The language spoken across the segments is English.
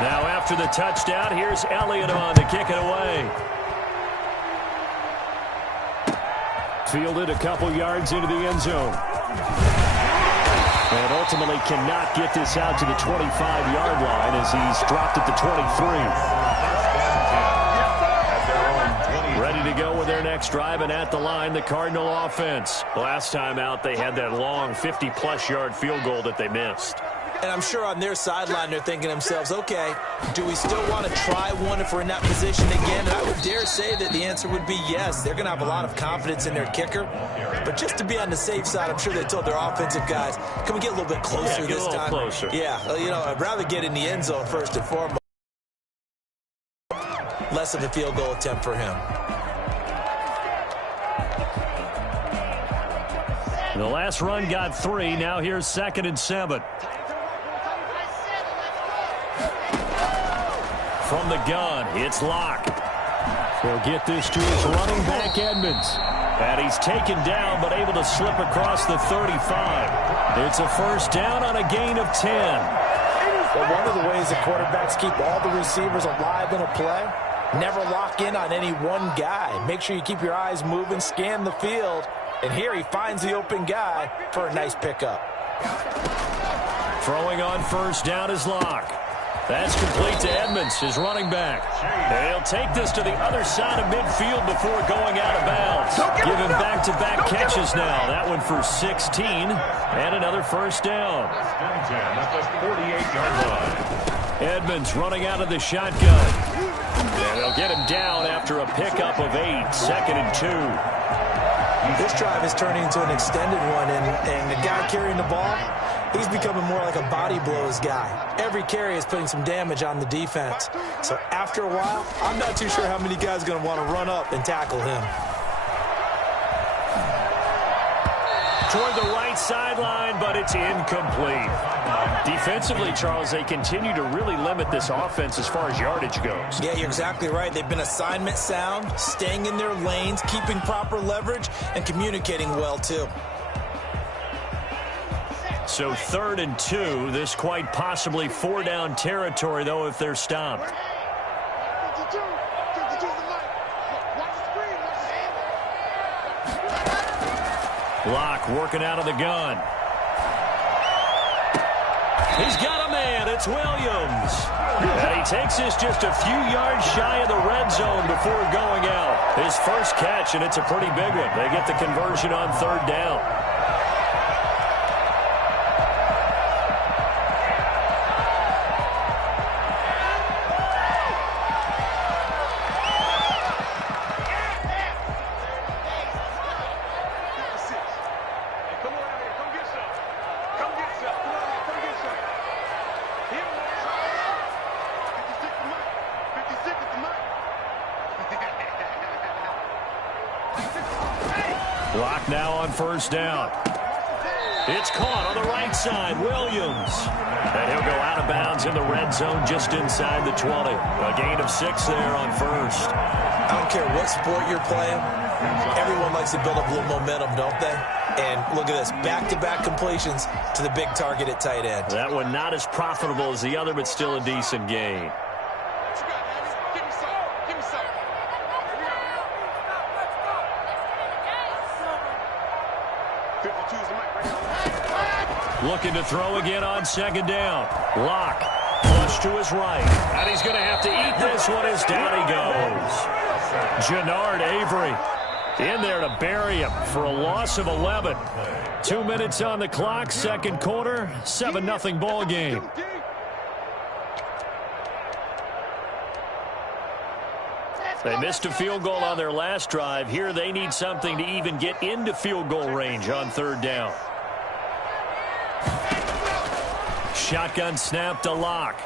Now after the touchdown, here's Elliott on to kick it away. Fielded a couple yards into the end zone. And ultimately cannot get this out to the 25-yard line as he's dropped at the 23. Ready to go with their next drive, and at the line, the Cardinal offense. Last time out, they had that long 50-plus yard field goal that they missed. And I'm sure on their sideline they're thinking to themselves, okay, do we still want to try one if we're in that position again? And I would dare say that the answer would be yes. They're going to have a lot of confidence in their kicker. But just to be on the safe side, I'm sure they told their offensive guys, can we get a little bit closer this time? Closer. Yeah, I'd rather get in the end zone first and foremost. Less of a field goal attempt for him. The last run got 3. Now here's 2nd and 7. From the gun, it's Locke. He'll get this to his running back, Edmonds. And he's taken down, but able to slip across the 35. It's a first down on a gain of 10. Well, one of the ways that quarterbacks keep all the receivers alive in a play, never lock in on any one guy. Make sure you keep your eyes moving, scan the field. And here he finds the open guy for a nice pickup. Throwing on first down is Locke. That's complete to Edmonds, his running back. And he'll take this to the other side of midfield before going out of bounds. Give him back-to-back catches now. That one for 16 and another first down. Edmonds running out of the shotgun. And they'll get him down after a pickup of 8, 2nd and 2. This drive is turning into an extended one, and the guy carrying the ball, he's becoming more like a body blows guy. Every carry is putting some damage on the defense. So after a while, I'm not too sure how many guys are going to want to run up and tackle him. Toward the right sideline, but it's incomplete. Defensively, Charles, they continue to really limit this offense as far as yardage goes. Yeah, you're exactly right. They've been assignment sound, staying in their lanes, keeping proper leverage, and communicating well, too. So 3rd and 2, this quite possibly 4-down territory, though, if they're stopped. Locke working out of the gun. He's got a man. It's Williams. And he takes this just a few yards shy of the red zone before going out. His first catch, and it's a pretty big one. They get the conversion on 3rd down. Locke now on first down. It's caught on the right side. Williams. And he'll go out of bounds in the red zone just inside the 20. A gain of 6 there on first. I don't care what sport you're playing. Everyone likes to build up a little momentum, don't they? And look at this. Back-to-back completions to the big target at tight end. That one not as profitable as the other, but still a decent gain. Looking to throw again on 2nd down. Locke, flush to his right. And he's going to have to eat this one as down he goes. Jannard Avery in there to bury him for a loss of 11. 2 minutes on the clock, 2nd quarter, 7-0 ball game. They missed a field goal on their last drive. Here they need something to even get into field goal range on 3rd down. Shotgun snap to Locke.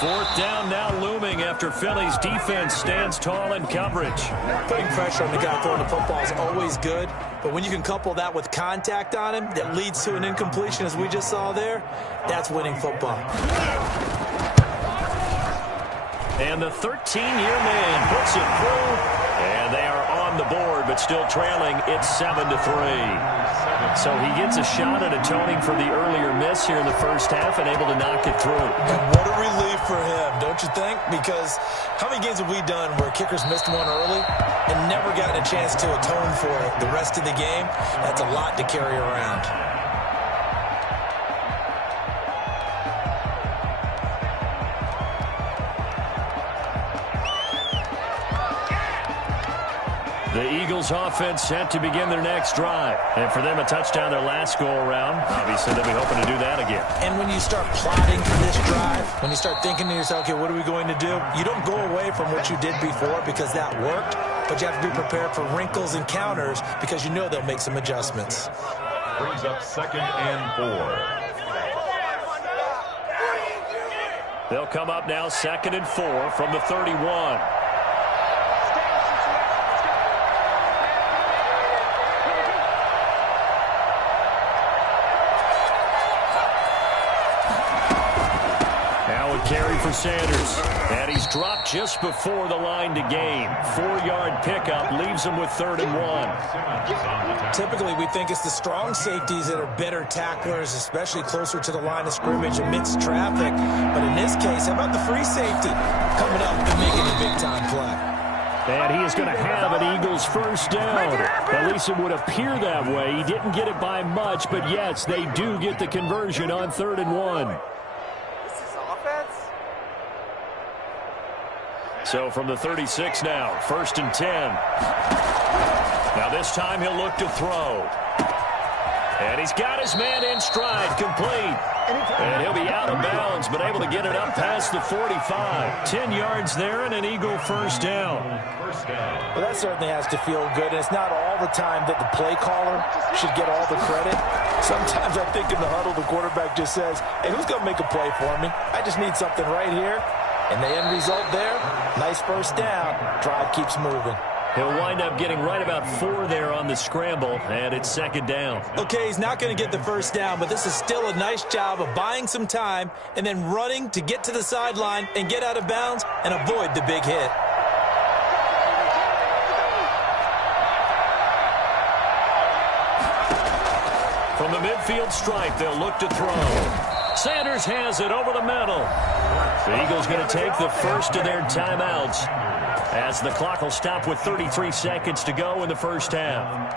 4th down now looming after Philly's defense stands tall in coverage. Putting pressure on the guy throwing the football is always good, but when you can couple that with contact on him that leads to an incompletion as we just saw there, that's winning football. And the 13-year man puts it through, and they are on on the board, but still trailing. It's 7-3. So he gets a shot at atoning for the earlier miss here in the first half and able to knock it through. And what a relief for him, don't you think? Because how many games have we done where kickers missed one early and never gotten a chance to atone for it the rest of the game? That's a lot to carry around. The Eagles offense set to begin their next drive. And for them, a touchdown their last go-around. Obviously, they'll be hoping to do that again. And when you start plotting for this drive, when you start thinking to yourself, okay, what are we going to do? You don't go away from what you did before because that worked, but you have to be prepared for wrinkles and counters because you know they'll make some adjustments. Brings up 2nd and 4. They'll come up now 2nd and 4 from the 31. Carry for Sanders. And he's dropped just before the line to gain. 4-yard pickup leaves him with 3rd and 1. Typically, we think it's the strong safeties that are better tacklers, especially closer to the line of scrimmage amidst traffic. But in this case, how about the free safety coming up and making a big-time play? And he is going to have an Eagles first down. At least it would appear that way. He didn't get it by much, but yes, they do get the conversion on 3rd and 1. So from the 36 now, 1st and 10. Now this time he'll look to throw. And he's got his man in stride, complete. And he'll be out of bounds, but able to get it up past the 45. 10 yards there and an Eagle first down. Well, that certainly has to feel good. And it's not all the time that the play caller should get all the credit. Sometimes I think in the huddle, the quarterback just says, hey, who's going to make a play for me? I just need something right here. And the end result there, nice first down. Drive keeps moving. He'll wind up getting right about 4 there on the scramble, and it's 2nd down. Okay, he's not going to get the first down, but this is still a nice job of buying some time and then running to get to the sideline and get out of bounds and avoid the big hit. From the midfield stripe, they'll look to throw. Sanders has it over the middle. The Eagles going to take the first of their timeouts as the clock will stop with 33 seconds to go in the first half.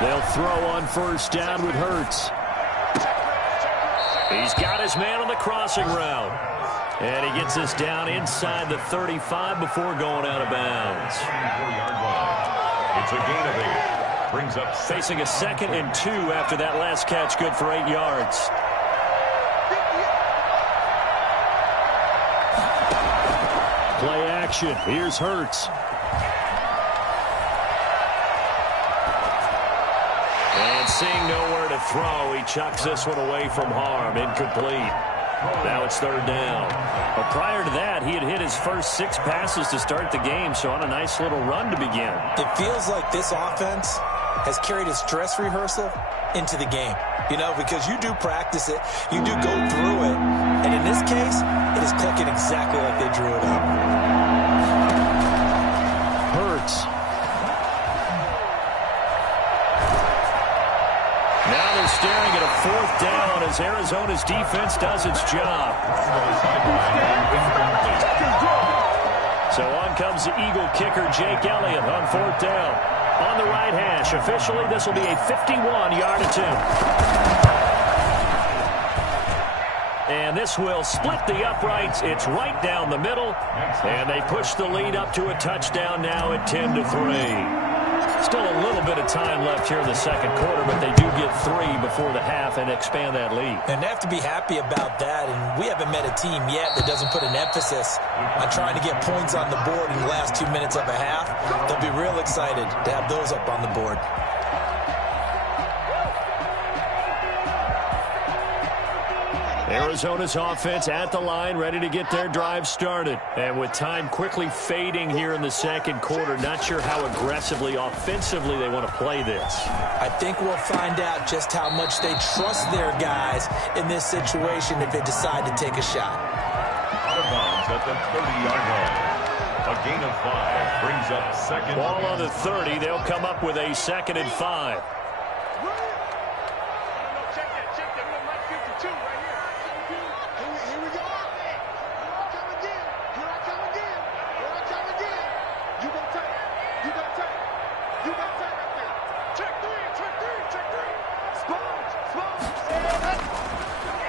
They'll throw on first down with Hurts. He's got his man on the crossing route. And he gets this down inside the 35 before going out of bounds. It's a gain of 8. Brings up facing a 2nd and 2 after that last catch, good for 8 yards. Play action. Here's Hurts. And seeing nowhere to throw, he chucks this one away from harm. Incomplete. Now it's 3rd down. But prior to that, he had hit his first 6 passes to start the game, so on a nice little run to begin. It feels like this offense has carried its dress rehearsal into the game. You know, because you do practice it, you do go through it, and in this case, it is clicking exactly like they drew it up. Hurts. Now they're staring at a 4th down as Arizona's defense does its job. So on comes the Eagle kicker, Jake Elliott, on 4th down. On the right hash, officially this will be a 51-yard attempt. And this will split the uprights. It's right down the middle. And they push the lead up to a touchdown now at 10-3. Still a little bit of time left here in the second quarter, but they do get 3 before the half and expand that lead. And they have to be happy about that, and we haven't met a team yet that doesn't put an emphasis on trying to get points on the board in the last 2 minutes of a half. They'll be real excited to have those up on the board. Arizona's offense at the line, ready to get their drive started. And with time quickly fading here in the second quarter, not sure how aggressively, offensively they want to play this. I think we'll find out just how much they trust their guys in this situation if they decide to take a shot. Out of bounds at the 30-yard line. A gain of 5 brings up second. Ball on the 30. They'll come up with a 2nd and 5.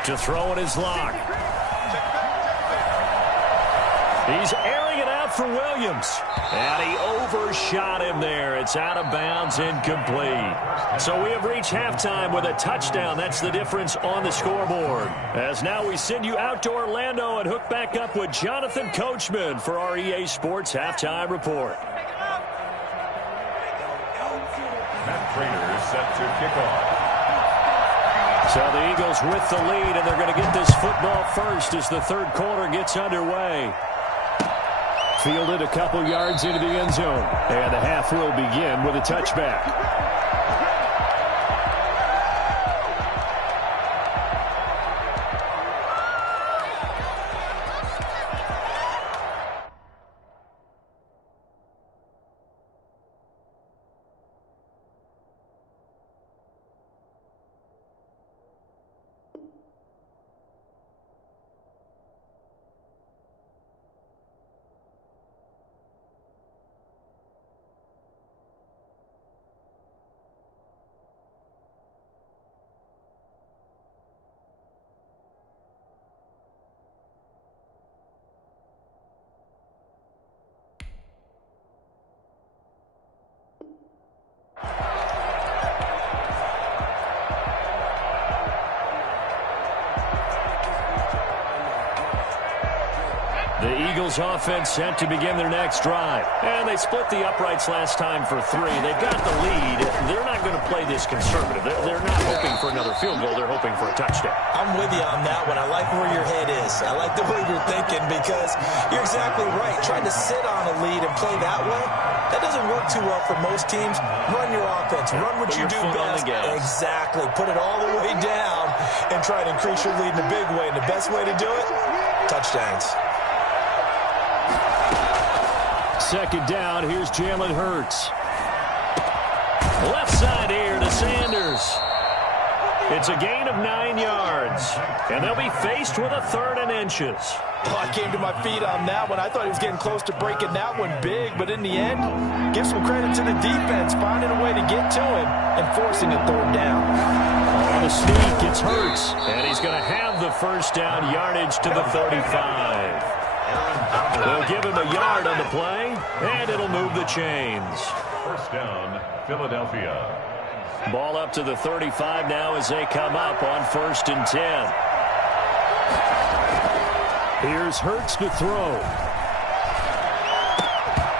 To throw it is Locke. He's airing it out for Williams. And he overshot him there. It's out of bounds, incomplete. So we have reached halftime with a touchdown. That's the difference on the scoreboard. As now we send you out to Orlando and hook back up with Jonathan Coachman for our EA Sports Halftime Report. Matt Prater is set to kick off. So the Eagles with the lead, and they're going to get this football first as the third quarter gets underway. Fielded a couple yards into the end zone, and the half will begin with a touchback. The Eagles offense set to begin their next drive. And they split the uprights last time for 3. They've got the lead. They're not going to play this conservative. They're not hoping for another field goal. They're hoping for a touchdown. I'm with you on that one. I like where your head is. I like the way you're thinking because you're exactly right. Trying to sit on a lead and play that way, that doesn't work too well for most teams. Run your offense. Run what you do best. Exactly. Put it all the way down and try to increase your lead in a big way. And the best way to do it, touchdowns. Second down, here's Jalen Hurts. Left side here to Sanders. It's a gain of 9 yards. And they'll be faced with a 3rd and inches. Oh, I came to my feet on that one. I thought he was getting close to breaking that one big. But in the end, give some credit to the defense, finding a way to get to him and forcing a 3rd down. On the sneak, it's Hurts. And he's going to have the first down yardage to the 35. They'll give him a yard on the play, and it'll move the chains. First down, Philadelphia. Ball up to the 35 now as they come up on 1st and 10. Here's Hurts to throw.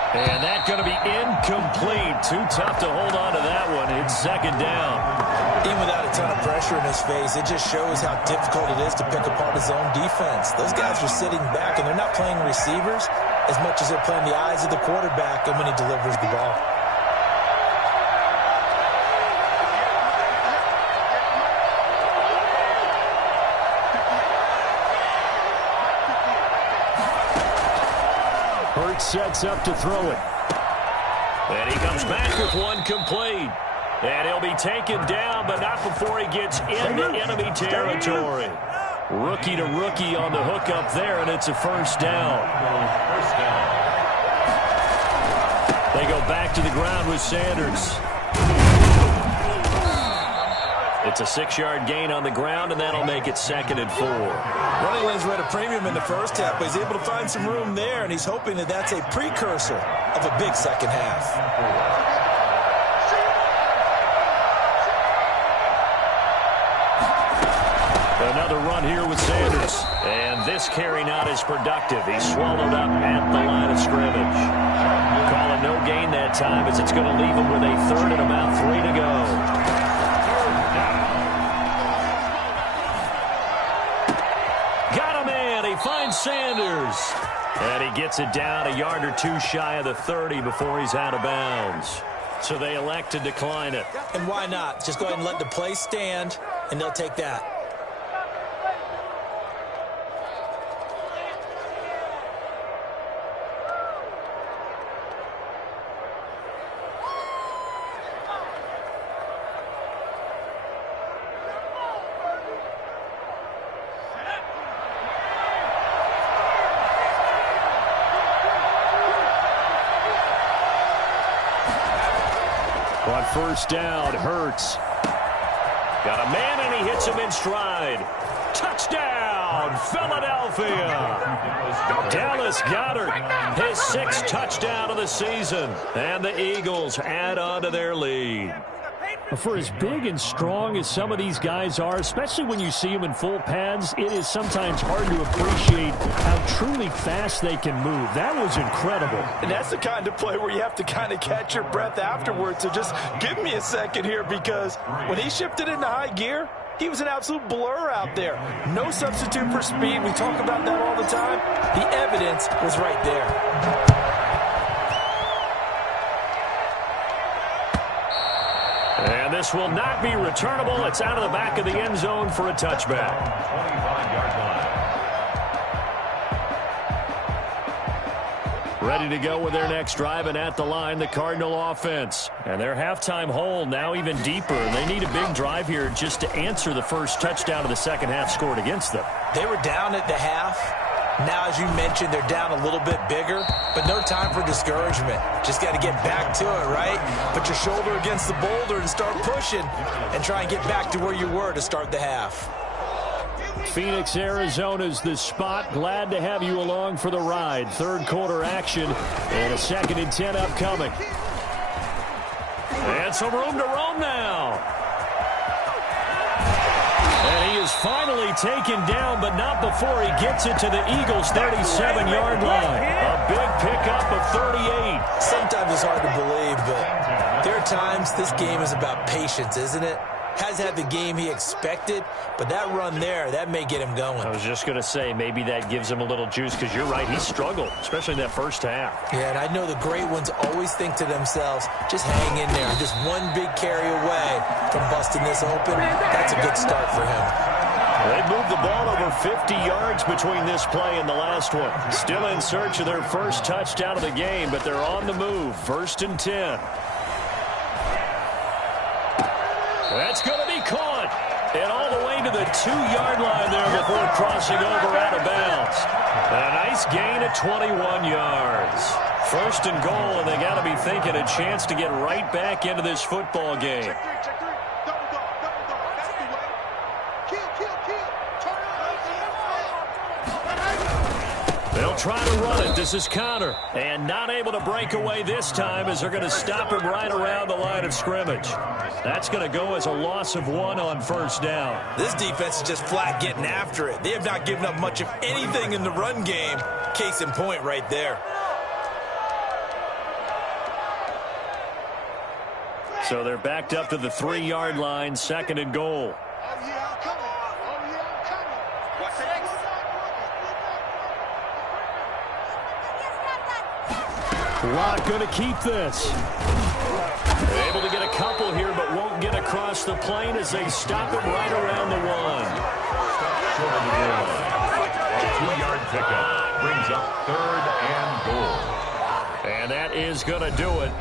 And that's going to be incomplete. Too tough to hold on to that one. It's 2nd down. Even without a ton of pressure in his face, it just shows how difficult it is to pick apart his own defense. Those guys are sitting back, and they're not playing receivers as much as they're playing the eyes of the quarterback and when he delivers the ball. Hurts sets up to throw it. And he comes back with one complete. And he'll be taken down, but not before he gets into enemy territory. Rookie to rookie on the hook up there, and it's a first down. They go back to the ground with Sanders. It's a 6-yard gain on the ground, and that'll make it 2nd and 4. Running lanes were at a premium in the first half, but he's able to find some room there, and he's hoping that that's a precursor of a big second half. Another run here with Sanders. And this carry not as productive. He's swallowed up at the line of scrimmage. Calling no gain that time as it's going to leave him with a 3rd and about 3 to go. gets it down a yard or two shy of the 30 before he's out of bounds. So they elect to decline it. And why not? Just go ahead and let the play stand, and they'll take that. On first down, Hurts. Got a man, and he hits him in stride. Touchdown, Philadelphia. Dallas Goedert, his 6th touchdown of the season. And the Eagles add on to their lead. For as big and strong as some of these guys are, especially when you see them in full pads, it is sometimes hard to appreciate how truly fast they can move. That was incredible. And that's the kind of play where you have to kind of catch your breath afterwards. So just give me a second here, because when he shifted into high gear, he was an absolute blur out there. No substitute for speed. We talk about that all the time. The evidence was right there. And this will not be returnable. It's out of the back of the end zone for a touchback. 25-yard line. Ready to go with their next drive, and at the line, the Cardinal offense. And their halftime hole now even deeper. They need a big drive here just to answer the first touchdown of the second half scored against them. They were down at the half. Now, as you mentioned, they're down a little bit bigger, but no time for discouragement. Just got to get back to it, right? Put your shoulder against the boulder and start pushing and try and get back to where you were to start the half. Phoenix, Arizona's the spot. Glad to have you along for the ride. Third quarter action and a 2nd and 10 upcoming. And some room to roam now. And he is finally taken down, but not before he gets it to the Eagles' 37-yard line. A big pickup of 38. Sometimes it's hard to believe, but there are times this game is about patience, isn't it? Has had the game he expected, but that run there, that may get him going. I was just going to say, maybe that gives him a little juice, because you're right, he struggled, especially in that first half. Yeah, and I know the great ones always think to themselves, just hang in there. Just one big carry away from busting this open. That's a good start for him. They moved the ball over 50 yards between this play and the last one. Still in search of their first touchdown of the game, but they're on the move. 1st and 10. That's going to be caught. And all the way to the 2-yard line there before crossing over out of bounds. A nice gain of 21 yards. 1st and goal, and they got to be thinking a chance to get right back into this football game. They'll try to run it. This is Connor. And not able to break away this time, as they're going to stop him right around the line of scrimmage. That's going to go as a loss of 1 on first down. This defense is just flat getting after it. They have not given up much of anything in the run game. Case in point right there. So they're backed up to the 3-yard line, 2nd and goal. Locke going to keep this. They're able to get a couple here, but won't get across the plane as they stop it right around the 1. Short of the goal line. A 2-yard pickup brings up 3rd and goal. And that is going to do it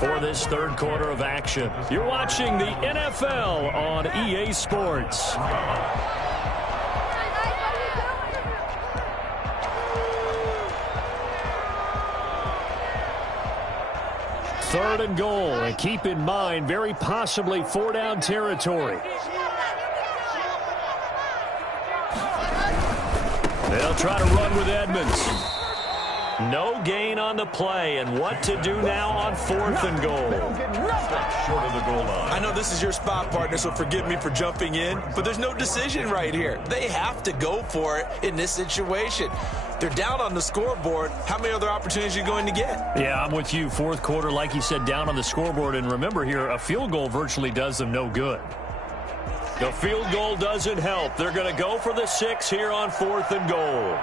for this third quarter of action. You're watching the NFL on EA Sports. 3rd and goal, and keep in mind, very possibly 4-down territory. They'll try to run with Edmonds. No gain on the play, and what to do now on 4th and goal. Short of the goal line. I know this is your spot, partner, so forgive me for jumping in, but there's no decision right here. They have to go for it in this situation. They're down on the scoreboard. How many other opportunities are you going to get? Yeah, I'm with you. 4th quarter, like you said, down on the scoreboard. And remember here, a field goal virtually does them no good. The field goal doesn't help. They're going to go for the 6 here on 4th and goal.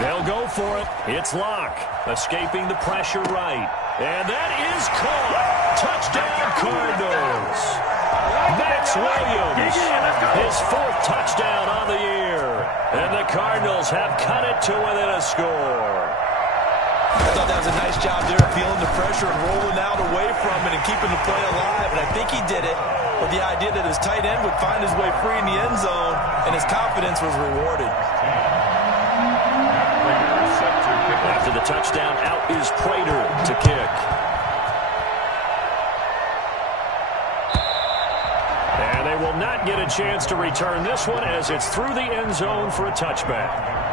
They'll go for it. It's Locke, escaping the pressure right. And that is caught. Touchdown, Cardinals. Max Williams, his 4th touchdown on the year. And the Cardinals have cut it to within a score. I thought that was a nice job there, feeling the pressure and rolling out away from it and keeping the play alive. And I think he did it with the idea that his tight end would find his way free in the end zone, and his confidence was rewarded. After the touchdown, out is Prater to kick. And they will not get a chance to return this one as it's through the end zone for a touchback.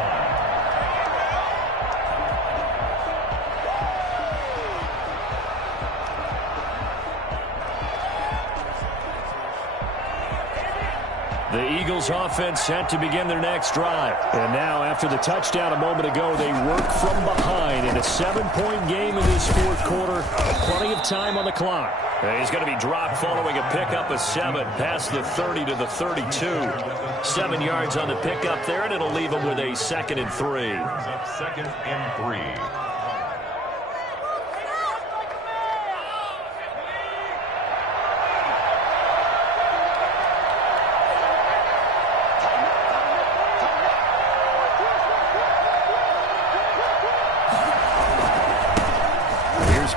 The Eagles offense set to begin their next drive. And now, after the touchdown a moment ago, they work from behind in a 7-point game in this 4th quarter. Plenty of time on the clock. And he's going to be dropped following a pickup of 7 past the 30 to the 32. 7 yards on the pickup there, and it'll leave him with a 2nd and 3. 2nd and 3.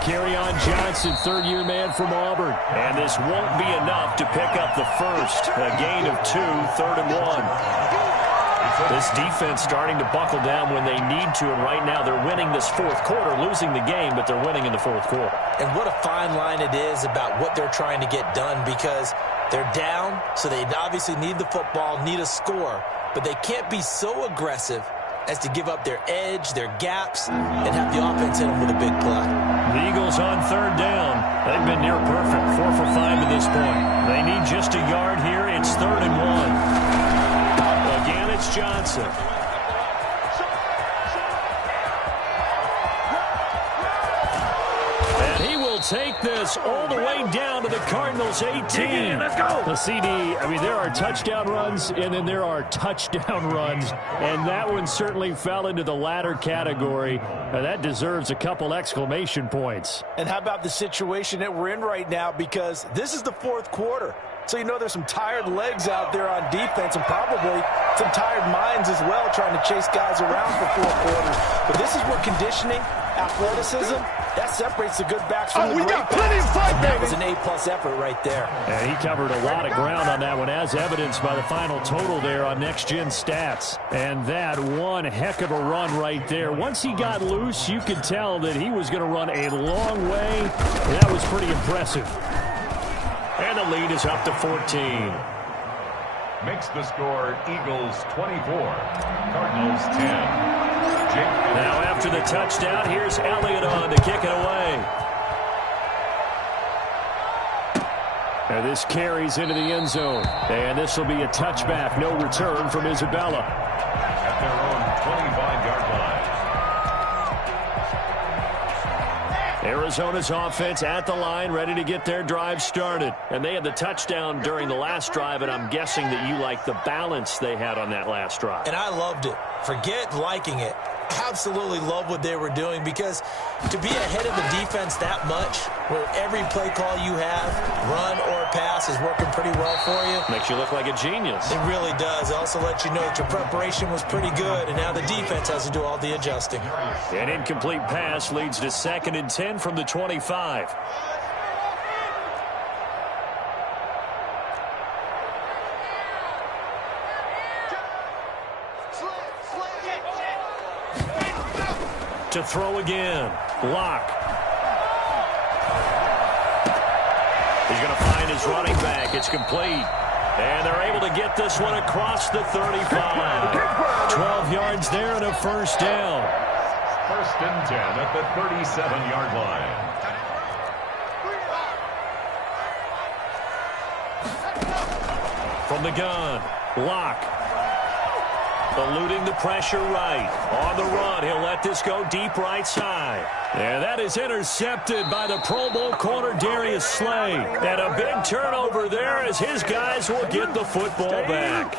Kerryon Johnson, 3rd-year man from Auburn. And this won't be enough to pick up the first. A gain of 2, 3rd and 1. This defense starting to buckle down when they need to, and right now they're winning this 4th quarter, losing the game, but they're winning in the 4th quarter. And what a fine line it is about what they're trying to get done, because they're down, so they obviously need the football, need a score, but they can't be so aggressive as to give up their edge, their gaps, and have the offense hit them with a big play. The Eagles on 3rd down. They've been near perfect, 4 for 5 to this point. They need just a yard here. It's 3rd and 1. Again, it's Johnson. And he will take this all the way down to the Cardinals' 18. Let's go. The CD, I mean, there are touchdown runs, and then there are touchdown runs. And that one certainly fell into the latter category. That deserves a couple exclamation points. And how about the situation that we're in right now? Because this is the 4th quarter. So you know there's some tired legs out there on defense and probably some tired minds as well trying to chase guys around for 4 quarters. But this is where conditioning, athleticism, that separates the good backs from the great backs. Plenty of fight, That baby. was an A+ effort right there. And he covered a lot of ground on that one, as evidenced by the final total there on Next Gen Stats. And that one heck of a run right there. Once he got loose, you could tell that he was going to run a long way. That was pretty impressive. And the lead is up to 14. Makes the score Eagles 24, Cardinals 10. Now after the touchdown, here's Elliott on to kick it away. And this carries into the end zone. And this will be a touchback. No return from Isabella. At their own 25-yard line. Arizona's offense at the line, ready to get their drive started. And they had the touchdown during the last drive, and I'm guessing that you like the balance they had on that last drive. And I loved it. Forget liking it. Absolutely love what they were doing, because to be ahead of the defense that much, where every play call you have, run or pass, is working pretty well for you. Makes you look like a genius. It really does. It also lets you know that your preparation was pretty good, and now the defense has to do all the adjusting. An incomplete pass leads to 2nd and 10 from the 25. To throw again. Locke. He's going to find his running back. It's complete. And they're able to get this one across the 35. 12 yards there and a first down. 1st and 10 at the 37-yard line. From the gun, Locke. Eluding the pressure right. On the run, he'll let this go deep right side. And that is intercepted by the Pro Bowl corner Darius Slay. And a big turnover there as his guys will get the football back.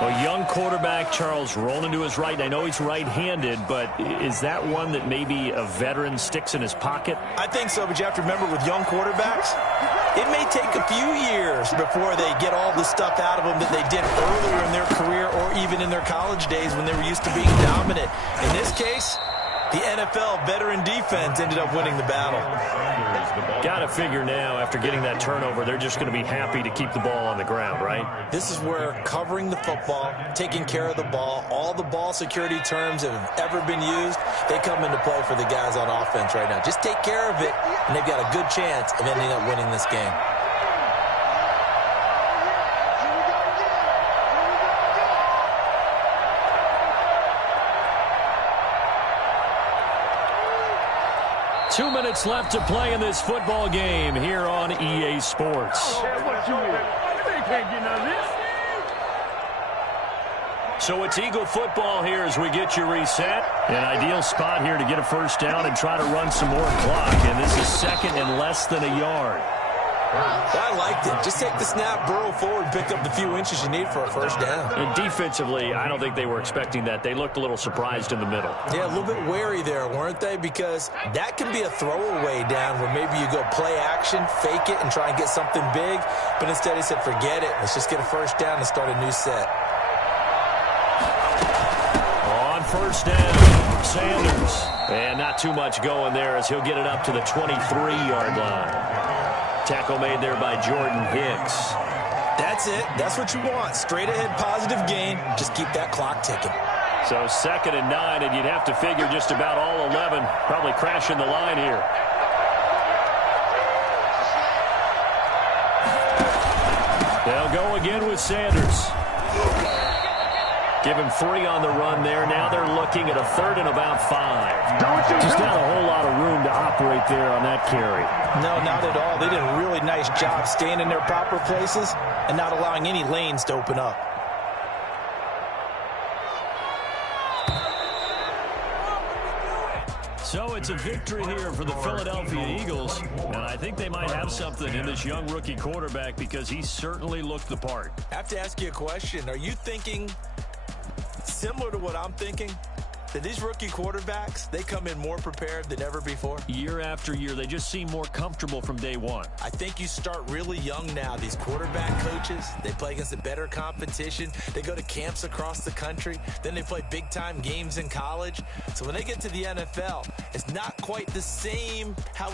A young quarterback, Charles, rolling to his right. I know he's right-handed, but is that one that maybe a veteran sticks in his pocket? I think so, but you have to remember with young quarterbacks, it may take a few years before they get all the stuff out of them that they did earlier in their career or even in their college days when they were used to being dominant. In this case, the NFL veteran defense ended up winning the battle. Got to figure now, after getting that turnover, they're just going to be happy to keep the ball on the ground, right? This is where covering the football, taking care of the ball, all the ball security terms that have ever been used, they come into play for the guys on offense right now. Just take care of it, and they've got a good chance of ending up winning this game. Two minutes left to play in this football game here on EA Sports. So it's Eagle football here as we get you reset. An ideal spot here to get a first down and try to run some more clock. And this is second and less than a yard. I liked it. Just take the snap, burrow forward, pick up the few inches you need for a first down. And defensively, I don't think they were expecting that. They looked a little surprised in the middle. Yeah, a little bit wary there, weren't they? Because that can be a throwaway down where maybe you go play action, fake it, and try and get something big. But instead he said, forget it. Let's just get a first down and start a new set. On first down, Sanders. And not too much going there as he'll get it up to the 23-yard line. Tackle made there by Jordan Hicks. That's it. That's what you want. Straight ahead positive gain. Just keep that clock ticking. So 2nd and 9, and you'd have to figure just about all 11 probably crashing the line here. They'll go again with Sanders. Give him 3 on the run there. Now they're looking at a 3rd and about 5. Just not a whole lot of room to operate there on that carry. No, not at all. They did a really nice job staying in their proper places and not allowing any lanes to open up. So it's a victory here for the Philadelphia Eagles, and I think they might have something in this young rookie quarterback because he certainly looked the part. I have to ask you a question. Are you thinking similar to what I'm thinking? That these rookie quarterbacks, they come in more prepared than ever before? Year after year, they just seem more comfortable from day one. I think you start really young now. These quarterback coaches, they play against a better competition. They go to camps across the country. Then they play big-time games in college. So when they get to the NFL, it's not quite the same how it